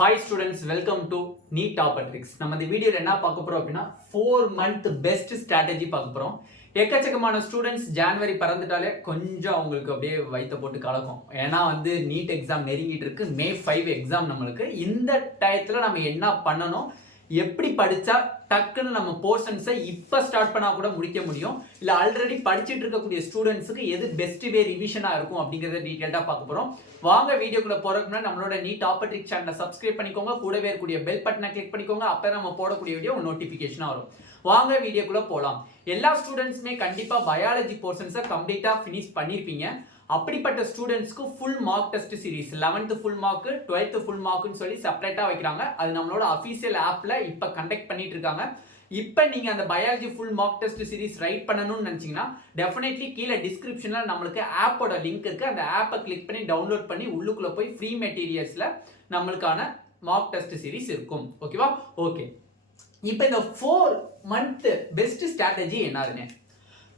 Hi students, welcome to NEET Topper Tricks. நம்ம இந்த வீடியோல என்ன பார்க்க போறோம் அப்படின்னா 4 month best strategy பார்க்க போறோம். எக்கச்சக்கமான ஸ்டூடெண்ட்ஸ் ஜனவரி பறந்துட்டாலே கொஞ்சம் அவங்களுக்கு அப்படியே வயித்த போட்டு கலக்கும். ஏன்னா வந்து நீட் எக்ஸாம் நெருங்கிட்டு இருக்கு. மே 5 எக்ஸாம் நம்மளுக்கு. இந்த டயத்துல நம்ம என்ன பண்ணணும், எப்படி படிச்சா டக்குன்னு நம்ம போர்ஷன்ஸை இப்போ ஸ்டார்ட் பண்ணா கூட முடிக்க முடியும், இல்லை ஆல்ரெடி படிச்சுட்டு இருக்கக்கூடிய ஸ்டூடெண்ட்ஸுக்கு எது பெஸ்ட் வே ரிவிஷனாக இருக்கும் அப்படிங்கிறத டீட்டெயிலாக பார்க்க போகிறோம். வாங்க வீடியோக்குள்ள போறதுக்கு முன்னாடி நம்மளோட நீட் டாப்பர் ட்ரிக் சேனலை சப்ஸ்கிரைப் பண்ணிக்கோங்க, கூடவே இருக்கக்கூடிய பெல் பட்டனை கிளிக் பண்ணிக்கோங்க. அப்போ நம்ம போடக்கூடிய வீடியோ நோட்டிஃபிகேஷனாக வரும். வாங்க வீடியோக்குள்ள போகலாம். எல்லா ஸ்டூடெண்ட்ஸுமே கண்டிப்பாக பயாலஜி போர்ஷன்ஸை கம்ப்ளீட்டாக ஃபினிஷ் பண்ணியிருப்பீங்க. அப்படிப்பட்ட ஸ்டூடெண்ட்ஸ்க்கு full mark test series 11th full mark 12th full மார்க்னு சொல்லி செப்பரேட்டாக வைக்கிறாங்க. அது நம்மளோட அஃபீஷியல் ஆப்பில் இப்போ கண்டக்ட் பண்ணிட்டு இருக்காங்க. இப்போ நீங்கள் அந்த biology full mark test series right பண்ணணும்னு நினச்சிங்கன்னா டெஃபினெட்லி கீழே டிஸ்கிரிப்ஷனில் நம்மளுக்கு ஆப்போட லிங்க் இருக்குது. அந்த ஆப்பை கிளிக் பண்ணி டவுன்லோட் பண்ணி உள்ளுக்குள்ளே போய் ஃப்ரீ மெட்டீரியல்ஸில் நம்மளுக்கான மார்க் டெஸ்ட் சீரிஸ் இருக்கும். ஓகேவா? ஓகே, இப்போ இந்த 4 month பெஸ்ட் ஸ்ட்ராட்டஜி என்னதுன்னு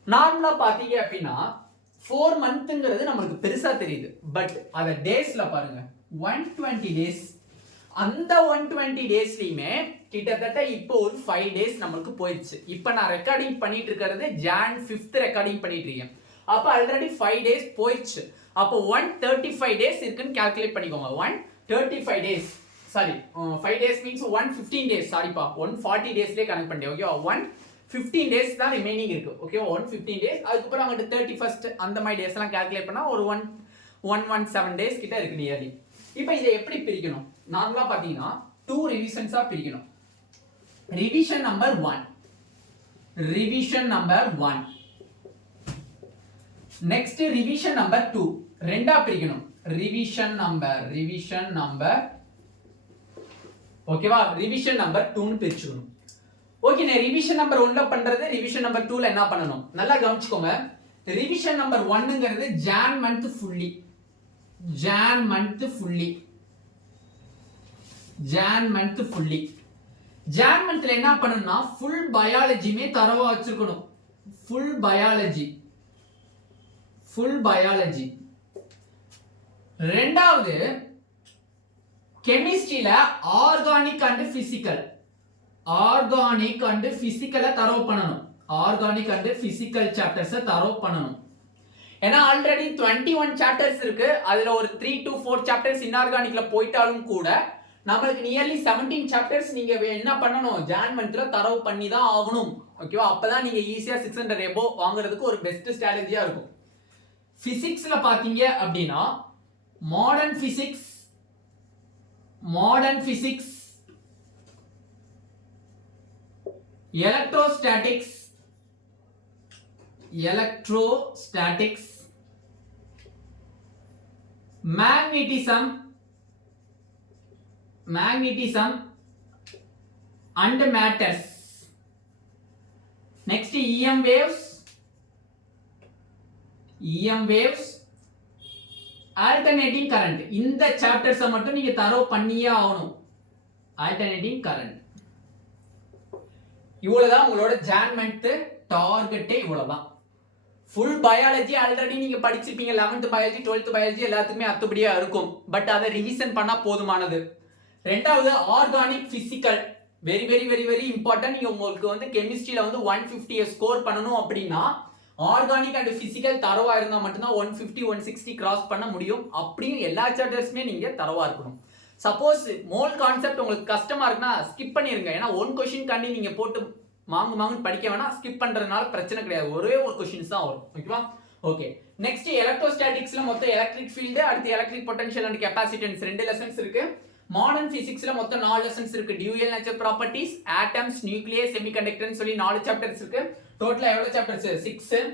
நார்மலாக பார்த்தீங்க அப்படின்னா 4 monthங்கிறது நம்மளுக்கு பெருசா தெரியுது. பட் அதை டேஸ்ல பாருங்க, 120 டேஸ். அந்த 120 டேஸ்லயுமே கிட்டத்தட்ட இப்போ ஒரு 5 டேஸ் நம்மளுக்கு போயிடுச்சு. இப்போ நான் ரெக்கார்டிங் பண்ணிட்டு இருக்கிறது Jan 5th ரெக்கார்டிங் பண்ணிட்டு இருக்கேன். அப்போ ஆல்ரெடி 5 டேஸ் போயிடுச்சு. அப்போ 135 டேஸ் இருக்குன்னு கால்குலேட் பண்ணிக்கோங்க. 135 days, sorry 5 days means 115 days, சாரிப்பா 140 டேஸ்லேயே கனெக்ட் பண்ணிட்டேன். ஓகே, 15 டேஸ் தான் ரிமைனிங் இருக்கு. Okay, 115 days. அதுக்கப்புறம் அங்கிட்ட 31st அந்த மாதிரி டேஸ் எல்லாம் கால்குலேட் பண்ணா ஒரு 117 டேஸ் கிட்ட இருக்கு நியர்லி. இப்போ இதை எப்படி பிரிக்கணும்? நார்மலா பாத்தீங்கன்னா 2 ரிவிஷன்ஸா பிரிக்கணும். Revision number 1, revision number 1. Next revision number 2 ரெண்டா பிரிக்கணும். ரிவிஷன் நம்பர் ஓகேவா, ரிவிஷன் நம்பர் 2னு பிரிச்சுக்கணும். ஓகே, நான் ரிவிஷன் நம்பர் 1ல பண்றது ரிவிஷன் நம்பர் 2ல என்ன பண்ணணும் நல்லா கவனிச்சுக்கோங்க. ரிவிஷன் நம்பர் 1ங்கிறது Jan month fully, Jan month monthல என்ன பண்ணணும்னா ஃபுல் பயாலஜிமே தரவா வச்சிருக்கணும். Full biology. ரெண்டாவது கெமிஸ்ட்ரியில organic and physical, organic and பிசிக்கல தரவு பண்ணணும். ஆர்கானிக் அண்ட் பிசிக்கல் சாப்டர்ஸ் தரவு பண்ணணும். ஏன்னா ஆல்ரெடி 21 சாப்டர்ஸ் இருக்கு. அதுல ஒரு 3 to 4 சாப்டர்ஸ் இன்ஆர்கானிக்ல போயிட்டாலும் கூட நம்மளுக்கு நியர்லி 17 சாப்டர்ஸ் நீங்க என்ன பண்ணணும், ஜான் மந்த்ல தரவு பண்ணி தான் ஆகணும். ஓகேவா? அப்பதான் நீங்க ஈஸியா 600 எபோ வாங்குறதுக்கு ஒரு பெஸ்ட் ஸ்ட்ராட்டஜியா இருக்கும். பிசிக்ஸ்ல பாத்தீங்க அப்படின்னா modern physics, electrostatics, magnetism and matters. Next EM waves, alternating current. இந்த சாப்டர்ஸ் மட்டும் நீங்க தரவு பண்ணியே ஆகணும். alternating current. இவ்வளவுதான் உங்களோட ஜான் மந்த் டார்கெட்டே. இவ்வளவுதான். ஃபுல் பயாலஜி ஆல்ரெடி நீங்க படிச்சிருப்பீங்க. 11th பயாலஜி 12th பயாலஜி எல்லாத்துக்குமே அத்துப்படியா இருக்கும். பட் அதை ரிவிஷன் பண்ணா போதுமானது. ரெண்டாவது organic physical, very very very very important. நீங்க உங்களுக்கு வந்து கெமிஸ்ட்ரியில வந்து 150 ஸ்கோர் பண்ணணும் அப்படின்னா ஆர்கானிக் அண்ட் பிசிக்கல் தரவா இருந்தா மட்டும்தான் 150 160 கிராஸ் பண்ண முடியும். அப்படியும் எல்லா சாப்டர்ஸுமே நீங்க தரவா இருக்கணும். சப்போஸ் மோல் கான்செப்ட் உங்களுக்கு கஷ்டமா இருக்குன்னா ஸ்கிப் பண்ணிருங்க. ஏன்னா 1 கொஸ்டின் காண்டி நீங்க போட்டு மாங்குன்னு படிக்க வேணாம். ஸ்கிப் பண்றதுனால பிரச்சனை கிடையாது. ஒரே ஒரு கொஸ்டின்ஸ் தான் வரும். ஓகேவா? ஓகே, நெக்ஸ்ட் எலக்ட்ரோஸ்டாட்டிக்ஸ்ல மொத்தம் எலக்ட்ரிக் ஃபீல்டு, அடுத்து electric potential and capacitance 2 lessons இருக்கு. மாடர்ன் பிசிக்ஸ்ல மொத்தம் 4 லெசன்ஸ் இருக்கு. Dual nature properties, atoms, nucleus, செமிகண்டக்டர்னு சொல்லி 4 சாப்டர்ஸ் இருக்கு. டோட்டலா எவ்வளவு சாப்டர்ஸ்? 6.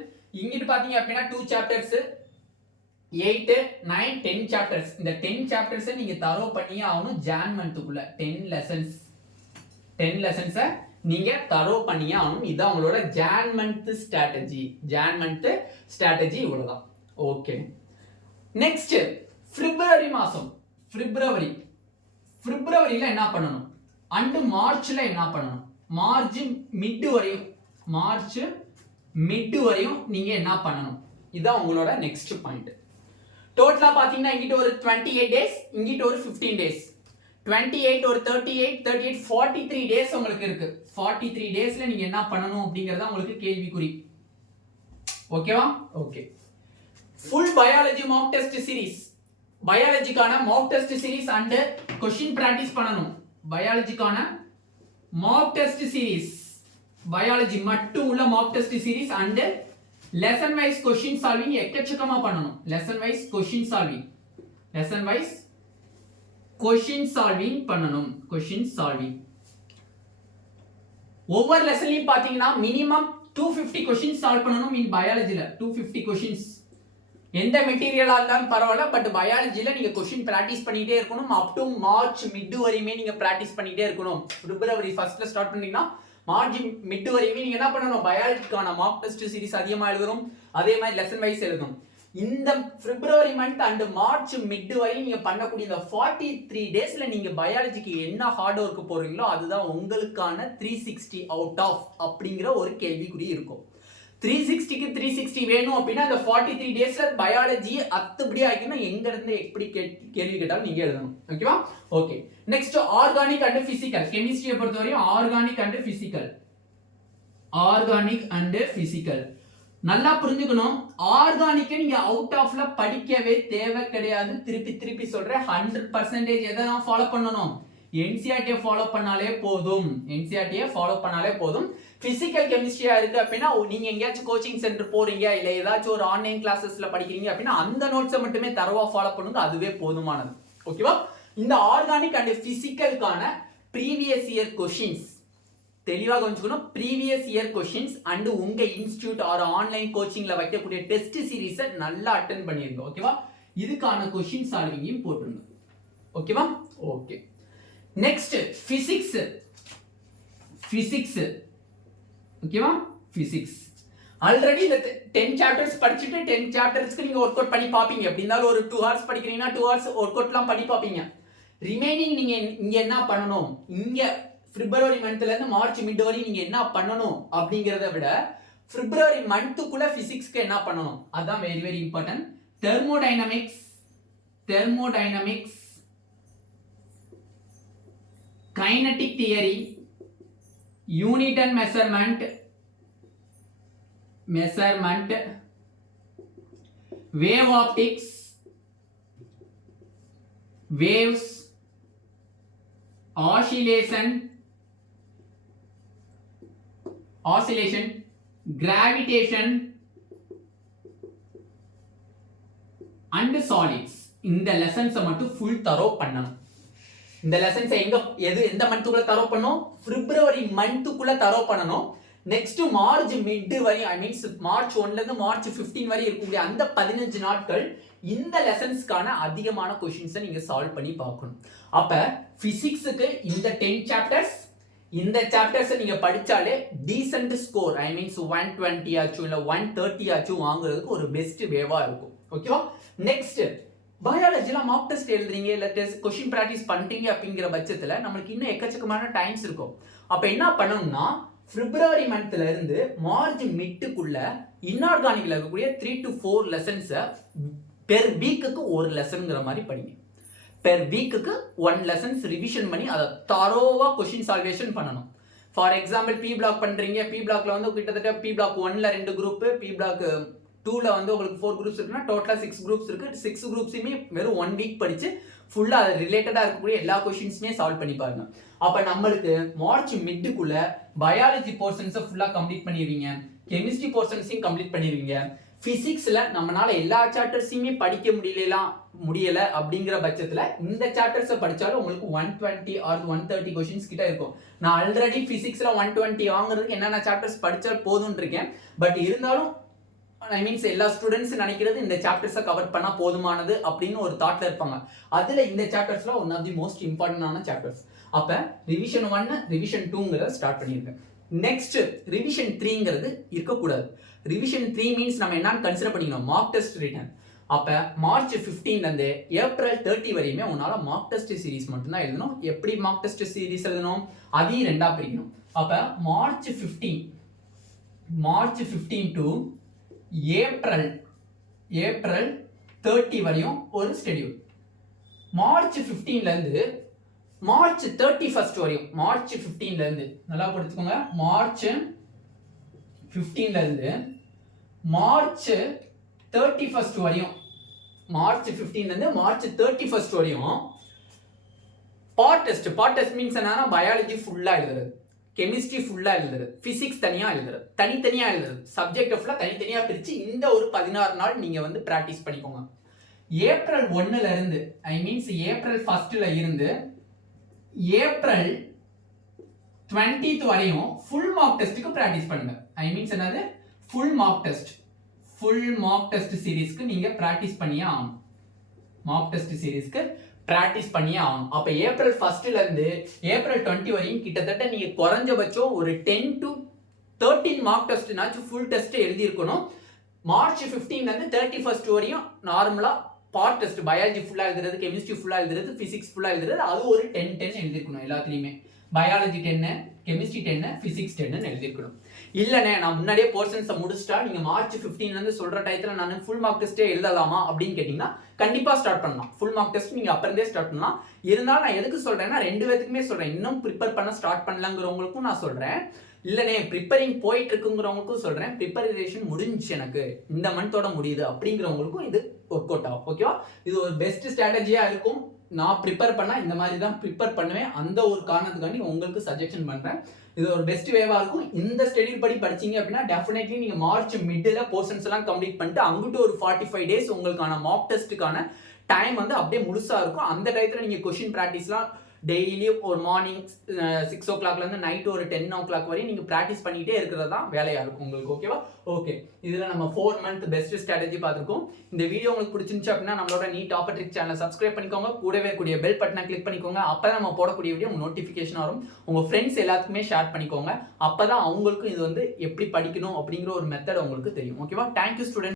இங்கிட்டு பாத்தீங்க அப்படின்னா 2 சாப்டர்ஸ், 8 9 10 சாப்டர்ஸ். இந்த 10 சாப்டர்ஸ் நீங்க தரவு பண்ணியே ஆகணும். ஜான் மந்த்துக்குள்ள 10 லெசன்ஸ் நீங்க தரவு பண்ணியே ஆகணும். இதுதான் உங்களோட ஜான் மந்த் ஸ்ட்ராட்டஜி. இவ்வளவுதான். ஓகே, நெக்ஸ்ட் பிப்ரவரி மாசம். பிப்ரவரியில என்ன பண்ணணும் அண்ட் மார்ச்ல என்ன பண்ணணும்? மார்ச் மிட் வரையும் நீங்க என்ன பண்ணணும்? இதுதான் உங்களோட நெக்ஸ்ட் பாயிண்ட். டோட்டலா பாத்தீங்கன்னா இங்கிட்ட ஒரு 28 டேஸ், இங்கிட்ட ஒரு 15 டேஸ். 28 ஒரு 38 43 டேஸ் உங்களுக்கு இருக்கு. 43 டேஸ்ல நீங்க என்ன பண்ணணும் அப்படிங்கறத உங்களுக்கு கேள்விக்குறி. ஓகேவா? Okay. Full biology mock test series, பயாலஜிக்கான mock test series and question practice பண்ணனும். பயாலஜிக்கான மாக் டெஸ்ட் சீரிஸ், பயாலஜி மட்டும் உள்ள mock test series and lesson wise question solving எக்கச்சக்கமா பண்ணனும். Lesson wise question solving, lesson wise question solving பண்ணனும். Question solving ஒவ்வொரு லெசன்லயும் பாத்தீங்கன்னா மினிமம் 250 क्वेश्चंस சால்வ் பண்ணனும். இன் பயாலஜில 250 क्वेश्चंस. எந்த மெட்டீரியலா இருந்தாலும் பரவாயில்ல, பட் பயாலஜில நீங்க क्वेश्चन பிராக்டீஸ் பண்ணிட்டே இருக்கணும். அப் டு மார்ச் மிட் வரையுமே நீங்க பிராக்டீஸ் பண்ணிட்டே இருக்கணும். பிப்ரவரி 1ல ஸ்டார்ட் பண்ணீங்கன்னா மார்ச் மிட் வரையுமே நீங்க என்ன பண்ணணும், பயாலஜிக்கான மார்க் டெஸ்ட் சீரிஸ் அதிகமா எழுதணும். அதே மாதிரி லெசன் வைஸ் எழுதணும். இந்த பிப்ரவரி மந்த் அண்ட் மார்ச் மிட் வரை நீங்க பண்ணக்கூடிய இந்த 43 டேஸ்ல நீங்க பயாலஜிக்கு என்ன ஹார்ட் ஒர்க் போறீங்களோ அதுதான் உங்களுக்கான 360 அவுட் ஆஃப் அப்படிங்கிற ஒரு கேள்விக்குறி இருக்கும். 360க்கு 360 வேணும் அப்படின்னா இந்த 43 டேஸ்ல பயாலஜி அத்துபடி ஆகிக்கணும். எங்க இருந்து எப்படி கேள்வி கேட்டாலும் நீங்க எழுதணும். ஓகேவா? Okay. Next organic and physical. கெமிஸ்ட்ரியை பொறுத்தவரையும் organic and physical, organic and physical நல்லா புரிஞ்சுக்கணும். ஆர்கானிக் நீங்க அவுட் ஆஃப்ல படிக்கவே தேவை கிடையாது. திருப்பி திருப்பி சொல்றேன், 100% எதை தான் ஃபாலோ பண்ணணும், என்சிஆர்டியை ஃபாலோ பண்ணாலே போதும். என்சிஆர்டியை ஃபாலோ பண்ணாலே போதும். பிசிக்கல் கெமிஸ்ட்ரியா இருக்கு அப்படின்னா நீங்க எங்கேயாச்சும் கோச்சிங் சென்டர் போறீங்க இல்ல ஏதாச்சும் ஒரு ஆன்லைன் கிளாஸஸ்ல படிக்கிறீங்க அப்படின்னா அந்த நோட்ஸை மட்டுமே தரவா ஃபாலோ பண்ணுங்க, அதுவே போதுமானது. ஓகேவா? இந்த ஆர்கானிக் அண்ட் பிசிக்கலுக்கான ப்ரீவியஸ் இயர் क्वेश्चंस தெளிவாக கவனிச்சுக்கணும். ப்ரீவியஸ் இயர் क्वेश्चंस அண்ட் உங்க இன்ஸ்டிடியூட் ஆர் ஆன்லைன் கோச்சிங்ல வைக்கக்கூடிய டெஸ்ட் சீரிஸை நல்லா அட்டெண்ட் பண்ணிருங்க. ஓகேவா? இதுக்கான क्वेश्चन சால்விங்கையும் போட்டுருங்க. ஓகேவா? ஓகே. Next physics. பிசிக்ஸ் ஓகேவா? பிசிக்ஸ் ஆல்ரெடி இந்த 10 சாப்டர்ஸ் படிச்சுட்டு 10 சாப்டர்ஸ்க்கு நீங்க ஒர்க் அவுட் பண்ணி பாப்பீங்க. எப்படி இருந்தாலும் ஒரு 2 ஹவர்ஸ் படிக்கிறீங்கன்னா 2 ஹவர்ஸ் ஒர்க் அவுட்லாம் பண்ணி பாப்பீங்க. ரிமைனிங் நீங்க இங்க என்ன பண்ணணும், இங்க பிப்ரவரி மந்த்ல இருந்து மார்ச் மிட் வரை நீங்க என்ன பண்ணணும் அப்படிங்கறத விட பிப்ரவரி மந்த்துக்குள்ள பிசிக்ஸ்க்கு என்ன பண்ணணும் அதான் very very important. Thermodynamics, thermodynamics, kinetic theory, unit and measurement, measurement, wave optics, waves, oscillation, gravitation and solids. இந்த லெசன்ஸ் மட்டும் ஃபுல் தரோ பண்ணணும். இந்த லெசன்ஸ் எந்த மந்த்துக்குள்ள தரோ பண்ணணும், பிப்ரவரி மந்த்துக்குள்ள தரோ பண்ணணும். நெக்ஸ்ட் மார்ச் மிட் வரை, ஐ மீன்ஸ் மார்ச் 1ல இருந்து மார்ச் 15 வரை இருக்கக்கூடிய அந்த 15 நாட்கள் இந்த லெசன்ஸ்க்கான அதிகமான क्वेश्चंस நீங்க சால்வ் பண்ணி பார்க்கணும். அப்ப பிசிக்ஸ்க்கு இந்த 10 சாப்டர்ஸ், இந்த சாப்டர்ஸ் நீங்க படிச்சாலே டீசன்ட் ஸ்கோர், ஐ மீன்ஸ் 120 ஆச்சும் இல்ல 130 ஆச்சும் வாங்குறதுக்கு ஒரு பெஸ்ட் வேவா இருக்கும். ஓகேவா? நெக்ஸ்ட் பயாலஜில மார்க் டெஸ்ட் எழுதுறீங்க இல்ல டெஸ்ட் क्वेश्चन பிராக்டீஸ் பண்றீங்க அப்படிங்கிற பட்சத்துல நமக்கு இன்னும் எக்கச்சக்கமான டைம்ஸ் இருக்கும். அப்ப என்ன பண்ணணும்னா பிப்ரவரி மந்த்ல இருந்து மார்ச் மிட்டுக்குள்ள இன்ஆர்கானிக்ல இருக்கக்கூடிய 3 to 4 லெசன்ஸை பெர் வீக்குக்கு ஒரு லெசன்ங்கிற மாதிரி படிங்க. பெர் வீக்குக்கு 1 லெசன்ஸ் ரிவிஷன் பண்ணி அதை தரோவா क्वेश्चन சால்வேஷன் பண்ணணும். ஃபார் எக்ஸாம்பிள் பி பிளாக் பண்றீங்க, பி பிளாக்ல வந்து கிட்டத்தட்ட பி பிளாக் 1ல 2 குரூப், பி பிளாக் 2ல வந்து உங்களுக்கு 4 குரூப்ஸ் இருக்குன்னா டோட்டலா 6 குரூப்ஸ் இருக்கு. 6 குரூப்ஸுமே வெறும் 1 வீக் படிச்சு ஃபுல்லா அது ரிலேட்டடா இருக்கக்கூடிய எல்லா क्वेश्चंसமே சால்வ் பண்ணி பாருங்க. அப்ப நம்மளுக்கு மார்ச் மிட்டுக்குள்ள பயாலஜி போர்ஷன்ஸை ஃபுல்லா கம்ப்ளீட் பண்ணிடுவீங்க, கெமிஸ்ட்ரி போர்ஷன்ஸையும் கம்ப்ளீட் பண்ணிடுவீங்க. பிசிக்ஸ்ல நம்மளால எல்லா சாப்டர்ஸையுமே படிக்க முடியல அப்படிங்கிற பட்சத்துல இந்த சாப்டர்ஸை படிச்சாலும் உங்களுக்கு 120 ஆர் 130 क्वेश्चंस கிட்ட இருக்கும். நான் ஆல்ரெடி பிசிக்ஸ்ல 120 வாங்குறதுக்கு என்னென்ன சாப்டர்ஸ் படிச்சா போதும்னு இருக்கேன். பட் இருந்தாலும் ஐ மீன்ஸ் எல்லா ஸ்டூடெண்ட்ஸ் நினைக்கிறது இந்த சாப்டர்ஸை கவர் பண்ணா போதுமானது அப்படின்னு ஒரு தாட்ல இருப்பாங்க. அதுல இந்த சாப்டர்ஸ்ல ஒன் ஆஃப் தி மோஸ்ட் இம்பார்ட்டன்டான சாப்டர்ஸ். அப்ப ரிவிஷன் 1 ரிவிஷன் 2ங்கறத ஸ்டார்ட் பண்ணிருக்கேன். நெக்ஸ்ட் ரிவிஷன் 3ங்கிறது இருக்கக்கூடாது. ரிவிஷன் 3 மீன்ஸ் நம்ம என்னன்னு கன்சிடர் பண்ணிக்கணும், மார்க் டெஸ்ட் ரிட்டன். அப்ப மார்ச் 15ல இருந்து ஏப்ரல் 30 வரையுமே உன்னால மார்க் டெஸ்ட் சீரிஸ் மட்டும் தான் எழுதணும். எப்படி மார்க் டெஸ்ட் சீரிஸ் எழுதணும், அதையும் ரெண்டா பிரிக்கணும். அப்ப மார்ச் 15 டு ஏப்ரல் 30 வரையும் ஒரு ஸ்கெடியூல். மார்ச் 15ல இருந்து மார்ச் 31 வரையும், மார்ச் 15ல இருந்து நல்லா படிச்சுக்கோங்க, மார்ச் 15ல இருந்து மார்ச் 31 வரையும், மார்ச் 15ல இருந்து மார்ச் 31 வரையும் பார்ட் டெஸ்ட் மீன்ஸ் என்னன்னா பயாலஜி ஃபுல்லா எழுதுறது, கெமிஸ்ட்ரி ஃபுல்லா எழுதுறது, பிசிக்ஸ் தனியா எழுதுறது, தனித்தனியா எழுதுறது, சப்ஜெக்ட் ஃபுல்லா தனித்தனியா பிரிச்சு இந்த ஒரு 16 நாள் நீங்க வந்து பிராக்டிஸ் பண்ணிக்கோங்க. ஏப்ரல் 1ல இருந்து ஏப்ரல் 1ல இருந்து ஏப்ரல் 20th வரையும் ஃபுல் மார்க் டெஸ்ட்டுக்கு பிராக்டிஸ் பண்ணுங்க. என்னது ஃபுல் மார்க் டெஸ்ட் சீரிஸ்க்கு நீங்க பிராக்டிஸ் பண்ணியே ஆகணும். மார்க் டெஸ்ட் சீரிஸ்க்கு பிராக்டிஸ் பண்ணியே ஆகணும். அப்ப ஏப்ரல் 1ல இருந்து ஏப்ரல் 20 வரையும் கிட்டத்தட்ட நீங்க குறைஞ்சபட்சம் ஒரு 10 to 13 மார்க் டெஸ்ட்னாச்சும் ஃபுல் டெஸ்ட் எழுதி இருக்கணும். மார்ச் 15ல இருந்து 31 வரையும் நார்மலா பார்ட் டெஸ்ட், பயாலஜி ஃபுல்லா எழுதுறது, கெமிஸ்ட்ரி ஃபுல்லா எழுதுறது, பிசிக்ஸ் ஃபுல்லா எழுதுறது, அது ஒரு 10 எழுதிருக்கணும். எல்லாத்துலயுமே பயாலஜி 10, கெமிஸ்ட்ரி 10, பிசிக்ஸ் 10 எழுதிருக்கணும். இல்லனே நான் முன்னாடியே போர்ஷன்ஸை முடிச்சிட்டா நீங்க மார்ச் 15ல இருந்து சொல்ற டயத்துல நான் ஃபுல் மார்க் டெஸ்டே எழுதலாமா அப்படின்னு கேட்டீங்கன்னா கண்டிப்பா ஸ்டார்ட் பண்ணலாம். ஃபுல் மார்க் டெஸ்ட் நீங்க அப்ப இருந்தே ஸ்டார்ட் பண்ணலாம். இருந்தாலும் நான் எதுக்கு சொல்றேன்னா 2 பேத்துக்குமே சொல்றேன். இன்னும் ப்ரிப்பேர் பண்ண ஸ்டார்ட் பண்ணலங்கிறவங்களுக்கும் நான் சொல்றேன், இல்லனே ப்ரிப்பரிங் போயிட்டு இருக்குங்கிறவங்களுக்கும் சொல்றேன், ப்ரிப்பரேஷன் முடிஞ்சு எனக்கு இந்த மந்தோட முடியுது அப்படிங்கிறவங்களுக்கும் இது ஒர்க் அவுட் ஆகும். ஓகேவா? இது ஒரு பெஸ்ட் ஸ்ட்ராட்டஜியா இருக்கும். நான் ப்ரிப்பேர் பண்ணா இந்த மாதிரி தான் ப்ரிப்பேர் பண்ணுவேன். அந்த ஒரு காரணத்துக்காண்டி உங்களுக்கு சஜஷன் பண்றேன். இது ஒரு பெஸ்ட் வேவா இருக்கும். இந்த ஸ்கெடியூல் படி படிச்சீங்க அப்படின்னா டெஃபினெட்லி நீங்க மார்ச் மிட்ல போர்ஷன்ஸ் எல்லாம் கம்ப்ளீட் பண்ணிட்டு அங்கிட்டு ஒரு 45 days உங்களுக்கான மார்க் டெஸ்ட்டுக்கான டைம் வந்து அப்படியே முழுசா இருக்கும். அந்த டயத்துல நீங்க கொஸ்டின் பிராக்டிஸ்லாம் டெய்லி ஒரு மார்னிங் 6 o'clockல இருந்து நைட் ஒரு 10 o'clock வரையும் நீங்க பிராக்டிஸ் பண்ணிட்டே இருக்கிறது தான் வேலையா இருக்கும் உங்களுக்கு. ஓகேவா? ஓகே, இதுல நம்ம 4 month பெஸ்ட் ஸ்ட்ராட்டஜி பார்த்துருக்கோம். இந்த வீடியோ உங்களுக்கு பிடிச்சிருந்துச்சு அப்படின்னா நம்மளோட நீட் டாப்பர் ட்ரிக் சேனலை சப்ஸ்கிரைப் பண்ணிக்கோங்க, கூடவே கூடிய பெல் பட்டனை கிளிக் பண்ணிக்கோங்க. அப்பதான் நம்ம போடக்கூடிய வீடியோ நோட்டிபிகேஷன் வரும். உங்க ஃப்ரெண்ட்ஸ் எல்லாத்துக்குமே ஷேர் பண்ணிக்கோங்க. அப்பதான் அவங்களுக்கும் இது வந்து எப்படி படிக்கணும் அப்படிங்கிற ஒரு மெத்தட் உங்களுக்கு தெரியும். ஓகேவா? Thank you student.